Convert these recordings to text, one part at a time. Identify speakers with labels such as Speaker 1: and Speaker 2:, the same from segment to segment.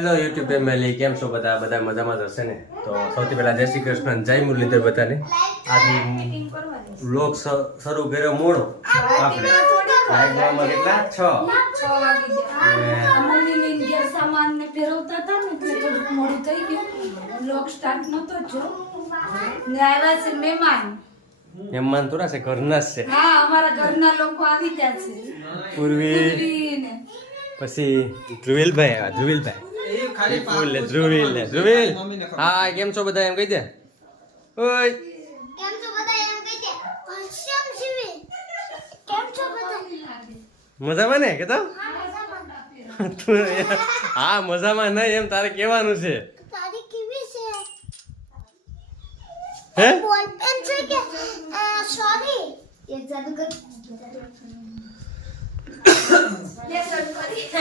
Speaker 1: Hello YouTube family કેમ છો બધા? બધા મજામાં જ હશે ને? તો સૌથી પહેલાં જય શ્રી કૃષ્ણ જય મુરલીધર બધાને. આજે લોક શરૂ કર્યો મોડો. આપણે લાઈવમાં કેટલા? છ.
Speaker 2: મહેમાન.
Speaker 1: મહેમાન છે ઘરના જ છે.
Speaker 2: હા અમારા ઘરના લોકો આવી ગયા છે.
Speaker 1: પૂર્વી. પછી ધ્રુવીલભાઈ આવ્યા ધ્રુવીલભાઈ. વિપુલ ધ્રુવીલ ને ધ્રુવીલ હા કેમ છો બધા? એમ કહી દે. ઓય.
Speaker 3: કેમ છો બધા? એમ કહી દે. હર્ષમ શિવી કેમ છો બધા?
Speaker 1: મજામાં ને કે તો હા મજામાં નહીં એમ તારે કહેવાનું છે.
Speaker 3: તારી કેવી છે?
Speaker 1: હે?
Speaker 3: બોલ પેન છે કે સોરી એ જાદુ કર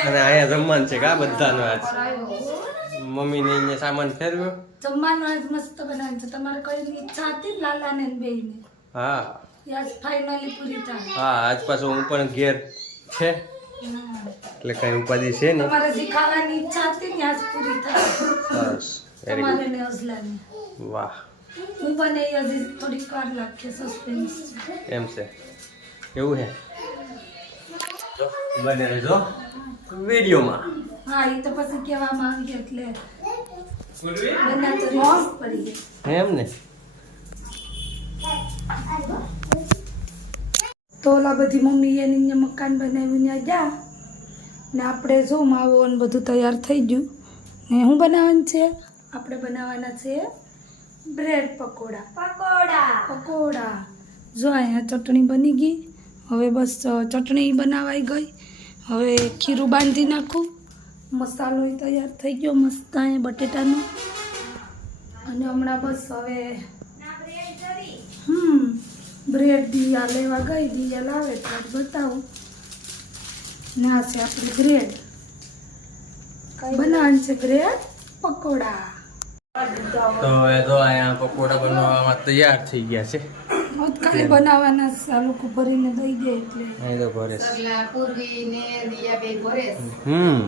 Speaker 1: અને અહીંયા જમવાનું છે કા બધાનો આજ? મમ્મી ને અહીંયા સામાન ફેરવ્યો?
Speaker 2: જમવાનું આજ મસ્ત બનાવ્યું છે. તમારે કઈ ઈચ્છા હતી ને લાલાને ને
Speaker 1: હા.
Speaker 2: આજ ફાઇનલી પૂરી થાય.
Speaker 1: હા આજ પાછું હું પણ ઘેર છે. એટલે કઈ ઉપાધિ છે ને
Speaker 2: તમારે ઈચ્છા હતી ને આજ પૂરી થાય.
Speaker 1: બસ
Speaker 2: તમારે ને અજલાને
Speaker 1: વાહ.
Speaker 2: હું એ હજી થોડીક વાર લાગશે સસ્પેન્સ
Speaker 1: એમ છે. એવું જો બને રહેજો વિડીયોમાં.
Speaker 2: હા એ તો પછી કહેવામાં આવી એટલે બના તો રીસ પડી ગઈ.
Speaker 1: એમ ને.
Speaker 2: તો ઓલા બધી મમ્મી એની મકાન બનાવ્યું ત્યાં ગયા. ને આપણે જો માવો ને બધું તૈયાર થઈ ગયું. ને શું બનાવવાનું છે? આપણે બનાવવાના છે બ્રેડ પકોડા.
Speaker 3: પકોડા.
Speaker 2: પકોડા. જો અહીંયા ચટણી બની ગઈ. હવે બસ ચટણી બનાવાઈ ગઈ. હવે ખીરું બાંધી નાખું. મસાલો તૈયાર થઈ ગયો મસ્ત બટેટાનો. અને હમણાં બસ હવે હમ બ્રેડ દિયા લેવા ગઈ દિયા લાવે તો બતાવું. ના છે આપણે બ્રેડ. બનાવવાનું છે બ્રેડ? પકોડા.
Speaker 1: તો એ તો અહીંયા પકોડા બનાવવામાં તૈયાર થઈ ગયા છે.
Speaker 2: મોત બનાવવાના આ લોકો ભરીને દઈ દે એટલે.
Speaker 1: અહીં તો ભરે
Speaker 4: સગલા પૂર્વી ને દિયા બે ભરે
Speaker 1: હમ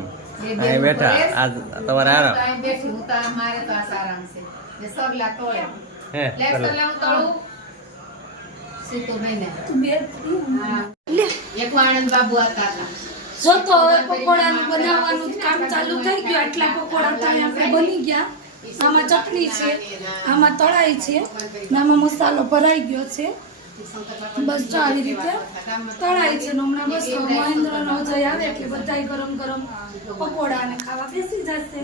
Speaker 1: અહીં બેઠા. આ તમારે આરામ.
Speaker 4: અહીં બેઠી હું તો મારે તો આ સારામ છે. ને સગલા તોડે
Speaker 1: હે
Speaker 4: લે સગલા હું તળું? સીતો બેને
Speaker 2: તું બે
Speaker 4: હા. એક આનંદ બાબુ હતા હતા.
Speaker 2: જો તો હવે પકોડાનું બનાવવાનું કામ ચાલુ થઈ ગયું. આટલા પકોડા તો આપણે બની ગયા. આમાં ચટણી છે. આમાં તળાઈ છે. ને આમાં મસાલો ભરાઈ ગયો છે. બસ જો આવી રીતે તળાય છે હમણાં બસ મહેન્દ્રનો જય આવે એટલે બધાય ગરમ ગરમ પકોડા ને ખાવા બેસી જશે.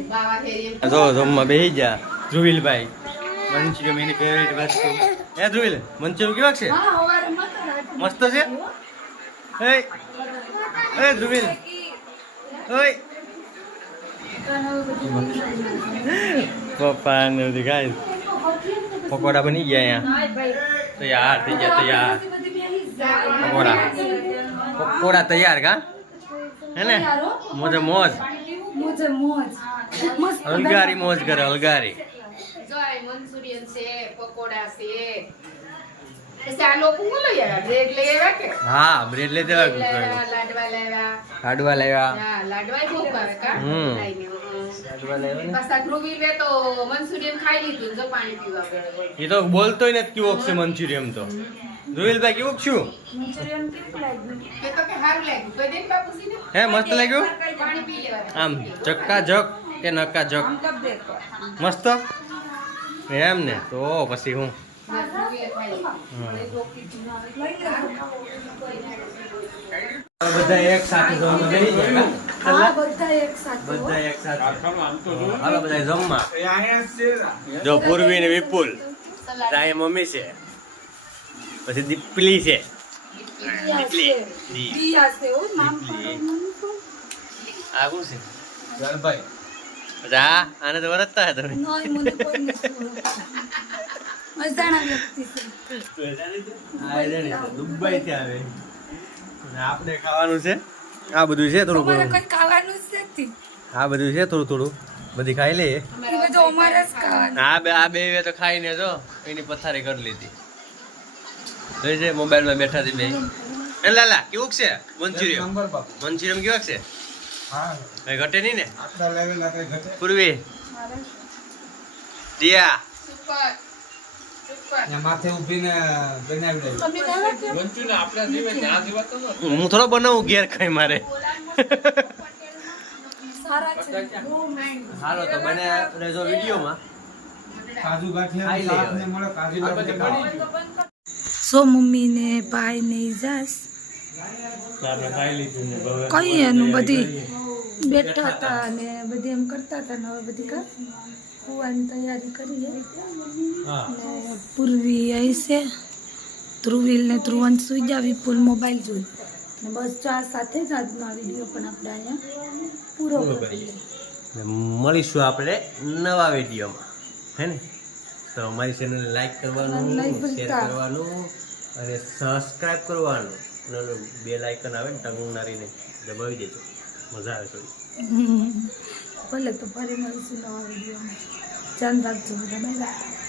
Speaker 1: જો જમવા બેસી ગયા. ધ્રુવિલભાઈ મંચુરિયમ એની ફેવરેટ વસ્તુ. એ ધ્રુવિલ મંચુરિયમ કેવા છે?
Speaker 2: મસ્ત
Speaker 1: છે? હે એ ધ્રુવિલ. ઓય પપ્પા ને બધી ખાય પકોડા બની ગયા અહીંયા. તૈયાર થઈ ગયા તૈયાર. પકોડા. પકોડા તૈયાર કા? હે ને? મોજે મોજ.
Speaker 2: મોજે મોજ. મસ્ત
Speaker 1: અલગારી મોજ કરે અલગારી
Speaker 4: જોય મંચુરિયન છે પકોડા છે. હું બ્રેડ લઈ
Speaker 1: દેવા
Speaker 4: લાડવા લાવ્યા.
Speaker 1: લાડવા લાવ્યા.
Speaker 4: હા લાડવા
Speaker 1: એ તો બોલતોય નથી કેવો છે મંચુરિયમ તો. ધ્રુવીલભાઈ કેવું છું?
Speaker 2: મંચુરિયન કેવું લાગ્યું?
Speaker 4: એ તો કે સારું લાગ્યું. કોઈ દે ને બાપુજીને?
Speaker 1: હે મસ્ત લાગ્યું?
Speaker 4: પાણી પી લેવા
Speaker 1: આમ ચક્કા જક કે નકા જક? મસ્ત? એમ ને? તો પછી હું? બધા એક સાથે જમવા જો પૂર્વી ને વિપુલ. તારી મમ્મી છે. પછી દીપલી છે.
Speaker 2: દિયા છે.
Speaker 1: ગણભાઈ જા આને તો વરસતા હતા તમે. દુબઈ થી આવે. અને આપણે ખાવાનું છે? આ બધું છે થોડું
Speaker 2: થોડું.
Speaker 1: ઘણું
Speaker 2: ખાવાનું જ નથી.
Speaker 1: આ બધું છે થોડું થોડું. બધી ખાઈ
Speaker 2: લે
Speaker 1: આ બે આ બે તો ખાઈને જો એની પથારી કરી લીધી. જોઈ છે મોબાઈલમાં બેઠા હતી બે. એ લાલા કેવું છે? મંચુરિયમ. મંચુરિયમ કેવા છે? કઈ ઘટે નહીં ને? પૂર્વી. દિયા. હું થોડો બનાવું ઘેર ખાઈ મારે. હાલો તો બને વિડીયોમાં.
Speaker 5: કાજુ ગાંઠિયા
Speaker 2: સો મમ્મી ને ભાઈ ને જાસ
Speaker 1: ખાઈ લીધું ને
Speaker 2: કઈ એનું બધી બેઠા હતા અને બધી એમ કરતા હતા ને હવે બધી કા કુવાની તૈયારી કરીએ. પૂર્વી આવી છે. ધ્રુવીલ ને ધ્રુવન સુઈ ગયા વિપુલ મોબાઈલ જોઈ. ને બસ ચાર સાથે જ આજનો આ વીડિયો પણ આપણે અહીંયા પૂરો કરીએ.
Speaker 1: મળીશું આપણે નવા વિડીયોમાં. હે ને? તો અમારી ચેનલ લાઈક કરવાનું શેર કરવાનું અને સબસ્ક્રાઇબ કરવાનું. અને ઓલું બેલ આવે ને ટંગનારીને દબાવી દેજો. મજા આવે થોડી.
Speaker 2: ભલે તો ફરી મળીશું નવા વિડીયોમાં ધ્યાન રાખજો બધા બાય બાય